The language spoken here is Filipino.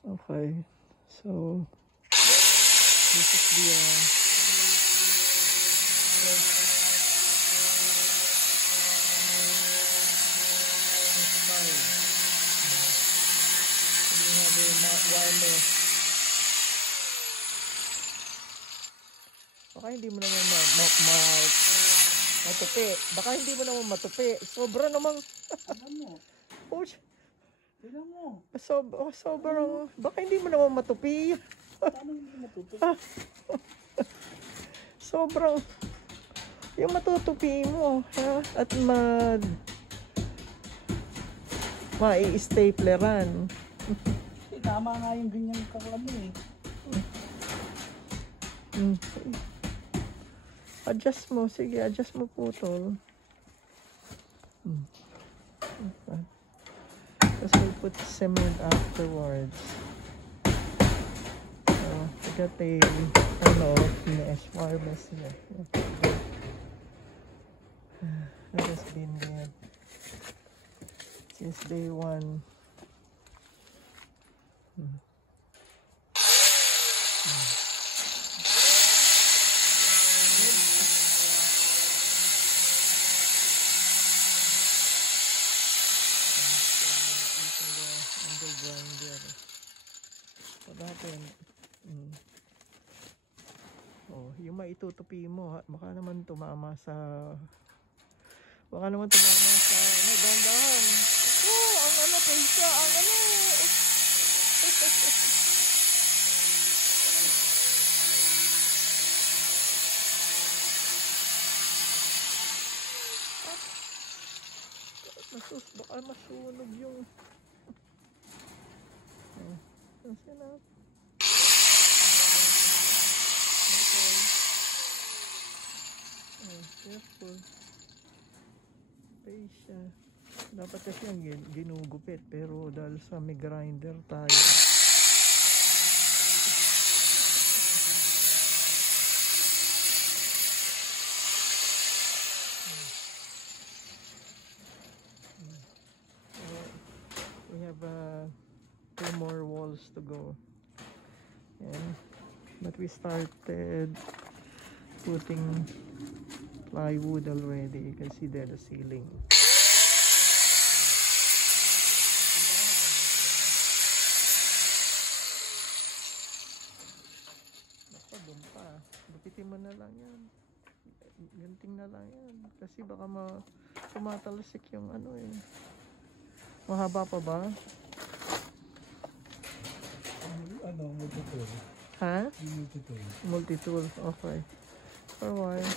Okay, so this is the baka hindi mo naman matupi. Baka hindi mo naman matupi. Sobra namang oh, Tignan mo. sobrang baka hindi mo naman matupi. Paano hindi matutupi? Sobrang yung matutupi mo ha? At mai-stapleran. Tama nga yung ganyan kaklami Adjust mo. Sige, adjust mo putol. Okay. Because we put cement afterwards. So, we got a mesh wires here. That has been there since day one. Yung maitutupi mo, baka naman tumama sa dandahan. Ang pesa, baka masunog yung kasi na. Careful. Pasya. Dapat kasi ang ginugupit pero dahil sa may grinder tayo. We have 2 more walls to go. But we started putting plywood already. You can see there the ceiling. Baka doon pa. Gupitin mo na lang yan. Ganting na lang yan. Kasi baka tumatalsik yung Mahaba pa ba? Multi-tool. Ha? Multi-tool. Multi-tool. Okay. For a while.